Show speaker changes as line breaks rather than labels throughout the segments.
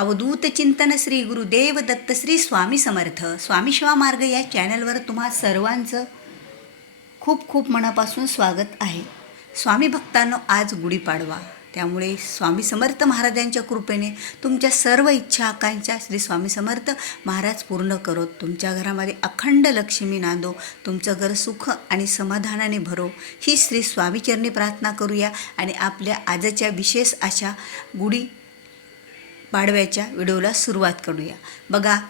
अवधूत चिंतन श्री गुरुदेव दत्त श्री स्वामी समर्थ. स्वामी शिवा मार्ग या चॅनलवर तुम्हा सर्वांचं खूप खूप मनापासून स्वागत आहे. स्वामी भक्तांनो आज गुढीपाडवा त्यामुळे स्वामी समर्थ महाराजांच्या कृपेने तुमच्या सर्व इच्छा आकांक्षा श्री स्वामी समर्थ महाराज पूर्ण करोत. तुमच्या घरामध्ये अखंड लक्ष्मी नांदो. तुमचं घर सुख आणि समाधानाने भरो. ही श्री स्वामीचरणी प्रार्थना करूया आणि आपल्या आजच्या विशेष अशा गुढी पाडव्याच्या व्हिडिओला सुरुवात करूया. बघा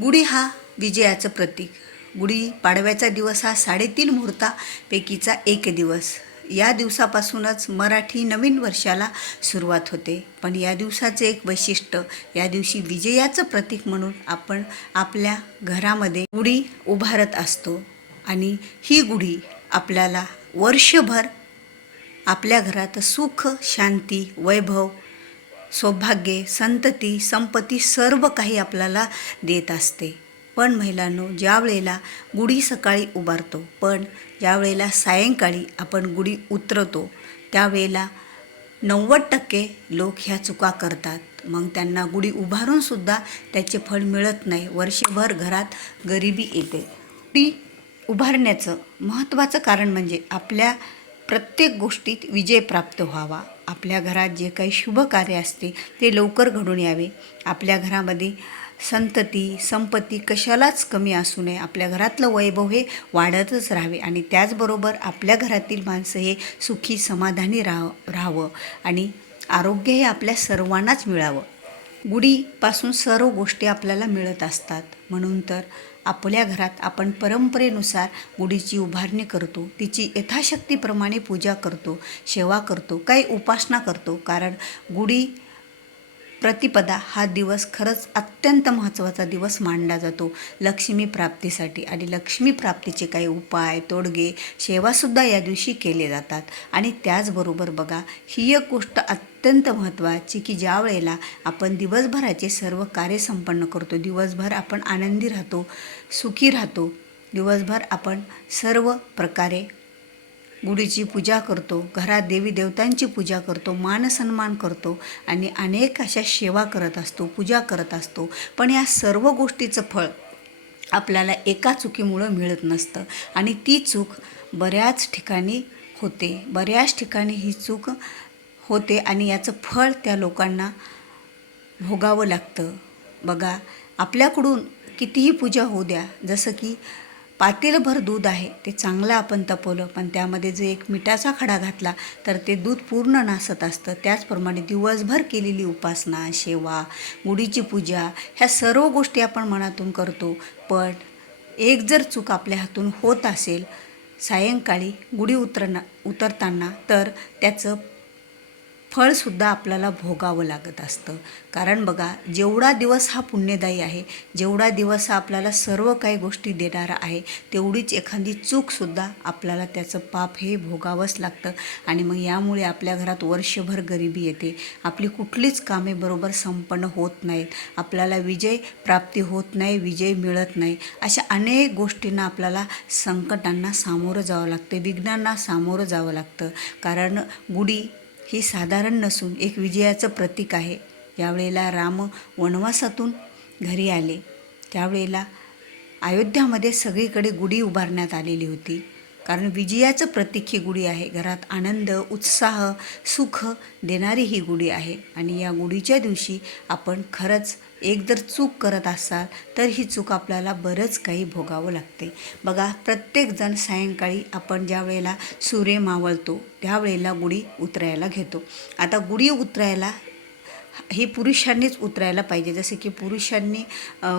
गुढी हा विजयाचं प्रतीक. गुढी पाडव्याचा दिवस हा साडेतीन मुहूर्तापैकीचा एक दिवस. या दिवसापासूनच मराठी नवीन वर्षाला सुरुवात होते. पण या दिवसाचं एक वैशिष्ट्य या दिवशी विजयाचं प्रतीक म्हणून आपण आपल्या घरामध्ये गुढी उभारत असतो. आणि ही गुढी आपल्याला वर्षभर आपल्या घरात सुख शांती वैभव सौभाग्य संतती संपत्ती सर्व काही आपल्याला देत असते. पण महिलांनो ज्या वेळेला गुढी सकाळी उभारतो पण ज्या वेळेला सायंकाळी आपण गुढी उतरतो त्यावेळेला नव्वद टक्के लोक ह्या चुका करतात. मग त्यांना गुढी उभारूनसुद्धा त्याचे फळ मिळत नाही. वर्षभर घरात गरिबी येते. गुढी उभारण्याचं महत्त्वाचं कारण म्हणजे आपल्या प्रत्येक गोष्टीत विजय प्राप्त व्हावा. आपल्या घरात जे काही शुभ कार्य असते ते लवकर घडून यावे. आपल्या घरामध्ये संतती संपत्ती कशालाच कमी असू नये. आपल्या घरातलं वैभव हे वाढतच राहावे आणि त्याचबरोबर आपल्या घरातील माणसं हे सुखी समाधानी राह राहावं आणि आरोग्य हे आपल्या सर्वांनाच मिळावं. गुढीपासून सर्व गोष्टी आपल्याला मिळत असतात. म्हणून तर आपल्या घरात आपण परंपरेनुसार गुढीची उभारणी करतो तिची यथाशक्तीप्रमाणे पूजा करतो सेवा करतो काही उपासना करतो. कारण गुढी प्रतिपदा हा दिवस खरंच अत्यंत महत्त्वाचा दिवस मानला जातो. लक्ष्मी प्राप्तीसाठी आणि लक्ष्मी प्राप्तीचे काही उपाय तोडगे सेवासुद्धा या दिवशी केले जातात. आणि त्याचबरोबर बघा ही एक गोष्ट अत्यंत महत्त्वाची की ज्या वेळेला आपण दिवसभराचे सर्व कार्य संपन्न करतो दिवसभर आपण आनंदी राहतो सुखी राहतो दिवसभर आपण सर्व प्रकारे गुढीची पूजा करतो घरात देवी देवतांची पूजा करतो मानसन्मान करतो आणि अनेक अशा सेवा करत असतो पूजा करत असतो. पण या सर्व गोष्टीचं फळ आपल्याला एका चुकीमुळं मिळत नसतं आणि ती चूक बऱ्याच ठिकाणी होते. बऱ्याच ठिकाणी ही चूक होते आणि याचं फळ त्या लोकांना भोगावं लागतं. बघा आपल्याकडून कितीही पूजा होऊ द्या जसं की पातेलभर दूध आहे ते चांगलं आपण तपवलं पण त्यामध्ये जे एक मिठाचा खडा घातला तर ते दूध पूर्ण नासत असतं. त्याचप्रमाणे दिवसभर केलेली उपासना सेवा गुढीची पूजा ह्या सर्व गोष्टी आपण मनातून करतो. पण एक जर चूक आपल्या हातून होत असेल सायंकाळी गुढी उतरना उतरताना तर त्याचं फळसुद्धा आपल्याला भोगावं लागत असतं. कारण बघा जेवढा दिवस हा पुण्यदायी आहे जेवढा दिवस हा आपल्याला सर्व काही गोष्टी देणारा आहे तेवढीच एखादी चूकसुद्धा आपल्याला त्याचं पाप हे भोगावंच लागतं. आणि मग यामुळे आपल्या घरात वर्षभर गरिबी येते. आपली कुठलीच कामे बरोबर संपन्न होत नाहीत. आपल्याला विजय प्राप्ती होत नाही विजय मिळत नाही. अशा अनेक गोष्टींना आपल्याला संकटांना सामोरं जावं लागतं विघ्नांना सामोरं जावं लागतं. कारण गुढी ही साधारण नसून एक विजयाचं प्रतीक आहे. यावेळेला राम वनवासातून घरी आले. त्यावेळेला अयोध्यामध्ये सगळीकडे गुढी उभारण्यात आलेली होती. कारण विजयाचं प्रतीक ही गुढी आहे. घरात आनंद उत्साह सुख देणारी ही गुढी आहे. आणि या गुढीच्या दिवशी आपण खरंच एक जर चूक करत असाल तर ही चूक आपल्याला बरंच काही भोगावं लागते. बघा प्रत्येकजण सायंकाळी आपण ज्या वेळेला सूर्य मावळतो त्यावेळेला गुढी उतरायला घेतो. आता गुढी उतरायला हे पुरुषांनीच उतरायला पाहिजे. जसे की पुरुषांनी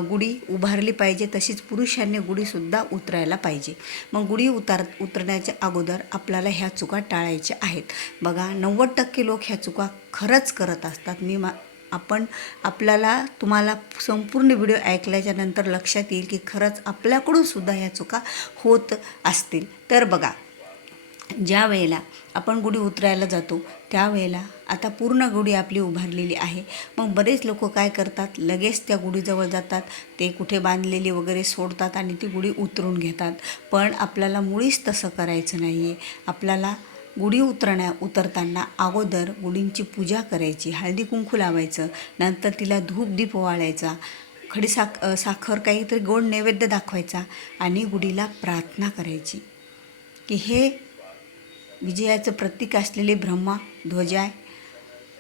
गुढी उभारली पाहिजे तशीच पुरुषांनी गुढीसुद्धा उतरायला पाहिजे. मग गुढी उतार उतरण्याच्या अगोदर आपल्याला ह्या चुका टाळायच्या आहेत. बघा नव्वद टक्के लोक ह्या चुका खरंच करत असतात. मी मा आपण आपल्याला तुम्हाला संपूर्ण व्हिडिओ ऐकल्याच्या नंतर लक्षात येईल की खरंच आपल्याकडून सुद्धा ह्या चुका होत असतील. तर बघा ज्या वेळेला आपण गुढी उतरायला जातो त्यावेळेला आता पूर्ण गुढी आपली उभारलेली आहे. मग बरेच लोक काय करतात? लगेच त्या गुढीजवळ जातात ते कुठे बांधलेली वगैरे सोडतात आणि ती गुढी उतरून घेतात. पण आपल्याला मुळीच तसं करायचं नाही आहे आपल्याला गुढी उतरण्या उतरताना अगोदर गुढींची पूजा करायची. हळदी कुंकू लावायचं नंतर तिला धूप दीप ओवाळायचा खडी साख साखर काहीतरी गोड नैवेद्य दाखवायचा आणि गुढीला प्रार्थना करायची. की हे विजयाचं प्रतीक असलेले ब्रह्मा ध्वजाय.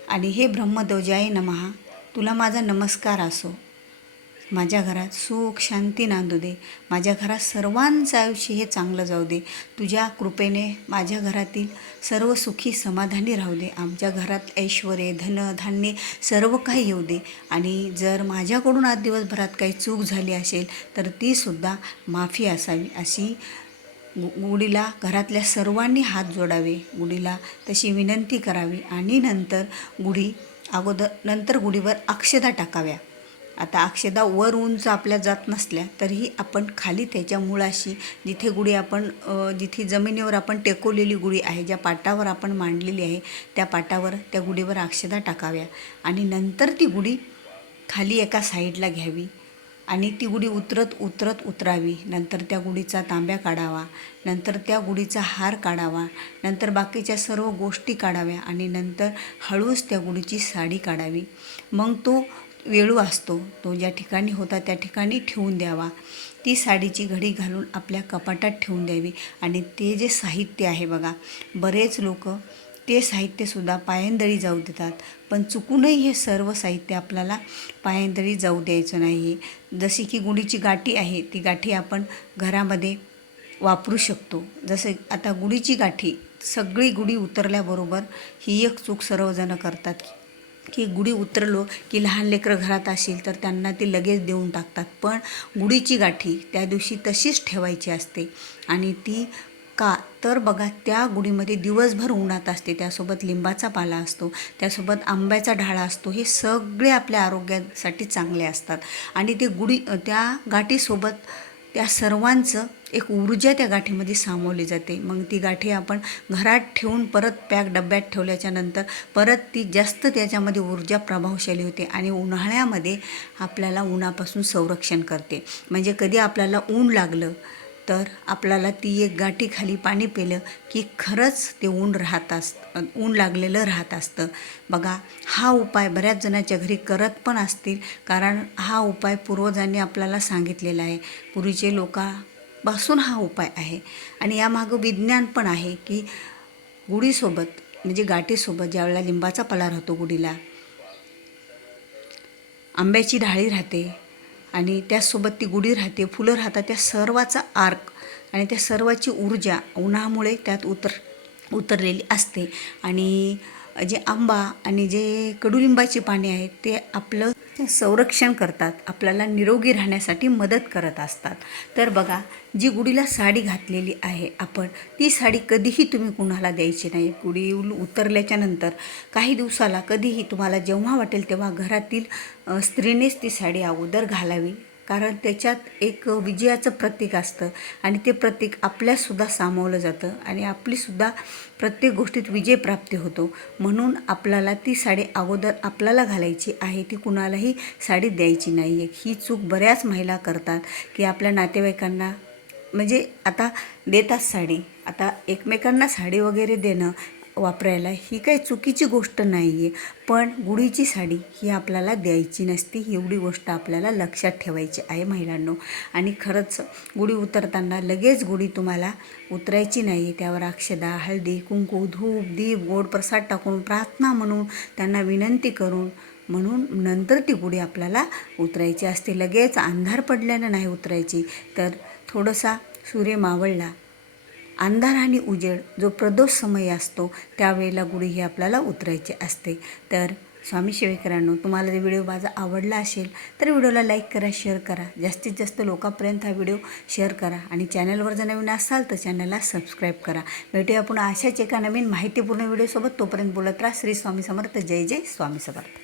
आणि हे ब्रह्मध्वजाय नमहा. तुला माझा नमस्कार असो. माझ्या घरात सुख शांती नांदू दे. माझ्या घरात सर्वांचं आयुष्य हे चांगलं जाऊ दे. तुझ्या कृपेने माझ्या घरातील सर्व सुखी समाधानी राहू दे. आमच्या घरात ऐश्वर धन धान्य सर्व काही येऊ दे. आणि जर माझ्याकडून आज दिवसभरात काही चूक झाली असेल तर तीसुद्धा माफी असावी. अशी गु गुढीला घरातल्या सर्वांनी हात जोडावे. गुढीला तशी विनंती करावी. आणि नंतर गुढी अगोदर नंतर गुढीवर अक्षदा टाकाव्या. आता अक्षदा वर उंच आपल्या जात नसल्या तरीही आपण खाली त्याच्या मुळाशी जिथे गुढी आपण जिथे जमिनीवर आपण टेकवलेली गुढी आहे ज्या पाटावर आपण मांडलेली आहे त्या पाटावर त्या गुढीवर अक्षदा टाकाव्या. आणि नंतर ती गुढी खाली एका साईडला घ्यावी आणि ती गुढी उतरत उतरत उतरावी. नंतर त्या गुढीचा तांब्या काढावा नंतर त्या गुढीचा हार काढावा नंतर बाकीच्या सर्व गोष्टी काढाव्या आणि नंतर हळूच त्या गुढीची साडी काढावी. मग तो वेळू असतो. तो ज्या ठिकाणी होता त्या ठिकाणी ठेवून द्यावा. ती साडीची घडी घालून आपल्या कपाटात ठेवून द्यावी. आणि ते जे साहित्य आहे बघा बरेच लोक ते साहित्यसुद्धा पायंदळी जाऊ देतात. पण चुकूनही हे सर्व साहित्य आपल्याला पायंदळी जाऊ द्यायचं नाही. जशी की गुढीची गाठी आहे ती गाठी आपण घरामध्ये वापरू शकतो. जसे आता गुढीची गाठी सगळी गुढी उतरल्याबरोबर ही एक चूक सर्वजणं करतात. की गुढी उतरलो की लहान लेकरं घरात असेल तर त्यांना ती लगेच देऊन टाकतात. पण गुढीची गाठी त्या दिवशी तशीच ठेवायची असते. आणि ती का तर बघा त्या गुढीमध्ये दिवसभर उन्हात असते. त्यासोबत लिंबाचा पाला असतो. त्यासोबत आंब्याचा ढाळा असतो. हे सगळे आपल्या आरोग्यासाठी चांगले असतात. आणि ते गुढी त्या गाठीसोबत त्या सर्वांचं एक ऊर्जा त्या गाठीमध्ये सामावली जाते. मग ती गाठी आपण घरात ठेवून परत पॅक डब्यात ठेवल्याच्या नंतर परत ती जास्त त्याच्यामध्ये ऊर्जा प्रभावशाली होते आणि उन्हाळ्यामध्ये आपल्याला उन्हापासून संरक्षण करते. म्हणजे कधी आपल्याला ऊन लागलं तर आपल्याला ती एक गाठी खाली पाणी पेलं की खरंच ते ऊन राहत अस ऊन लागलेलं राहत असतं. बघा हा उपाय बऱ्याच जणांच्या घरी करत पण असतील कारण हा उपाय पूर्वजांनी आपल्याला सांगितलेला आहे. पूर्वीचे लोकांपासून हा उपाय आहे. आणि यामागं विज्ञान पण आहे की गुढीसोबत म्हणजे गाठीसोबत ज्यावेळेला लिंबाचा पला राहतो गुढीला आंब्याची डाळी राहते आणि त्याचसोबत ती गुढी राहते. फुलं राहतात त्या सर्वाचा आर्क आणि त्या सर्वाची ऊर्जा उन्हामुळे त्यात उतर उतरलेली असते. आणि जे आंबा आणि जे कडुलिंबाची पाने आहेत ते आपलं संरक्षण करतात. आपल्याला निरोगी राहण्यासाठी मदत करत असतात. तर बघा जी गुढीला साडी घातलेली आहे आपण ती साडी कधीही तुम्ही कुणाला द्यायची नाही. गुढी उतरल्याच्या नंतर काही दिवसाला कधीही तुम्हाला जेव्हा वाटेल तेव्हा घरातील स्त्रीनेच ती साडी अगोदर घालावी. कारण त्याच्यात एक विजयाचं प्रतीक असतं. आणि ते प्रतीक आपल्यासुद्धा सामावलं जातं. आणि आपलीसुद्धा प्रत्येक गोष्टीत विजय प्राप्ती होतो. म्हणून आपल्याला ती साडी अगोदर आपल्याला घालायची आहे ती कुणालाही साडी द्यायची नाही आहे ही चूक बऱ्याच महिला करतात की आपल्या नातेवाईकांना म्हणजे आता देतात साडी. आता एकमेकांना साडी वगैरे देणं वापरायला ही काही चुकीची गोष्ट नाही आहे पण गुढीची साडी ही आपल्याला द्यायची नसती एवढी गोष्ट आपल्याला लक्षात ठेवायची आहे महिलांनो. आणि खरंच गुढी उतरताना लगेच गुढी तुम्हाला उतरायची नाही त्यावर अक्षदा हळदी कुंकू धूप दीप गोड प्रसाद टाकून प्रार्थना म्हणून त्यांना विनंती करून म्हणून नंतर ती गुढी आपल्याला उतरायची असते. लगेच अंधार पडल्यानं नाही उतरायची. तर थोडासा सूर्य मावळला अंधार आणि उजेड जो प्रदोष समय असतो त्यावेळेला गुढी ही आपल्याला उतरायची असते. तर स्वामी शिवेकरांनो तुम्हाला जर व्हिडिओ माझा आवडला असेल तर व्हिडिओला लाईक करा शेअर करा. जास्तीत जास्त लोकांपर्यंत हा व्हिडिओ शेअर करा आणि चॅनलवर जर नवीन असाल तर चॅनलला सबस्क्राईब करा. भेटूया आपण अशाच एका नवीन माहितीपूर्ण व्हिडिओसोबत. तोपर्यंत बोलत राहा. श्री स्वामी समर्थ. जय जय स्वामी समर्थ.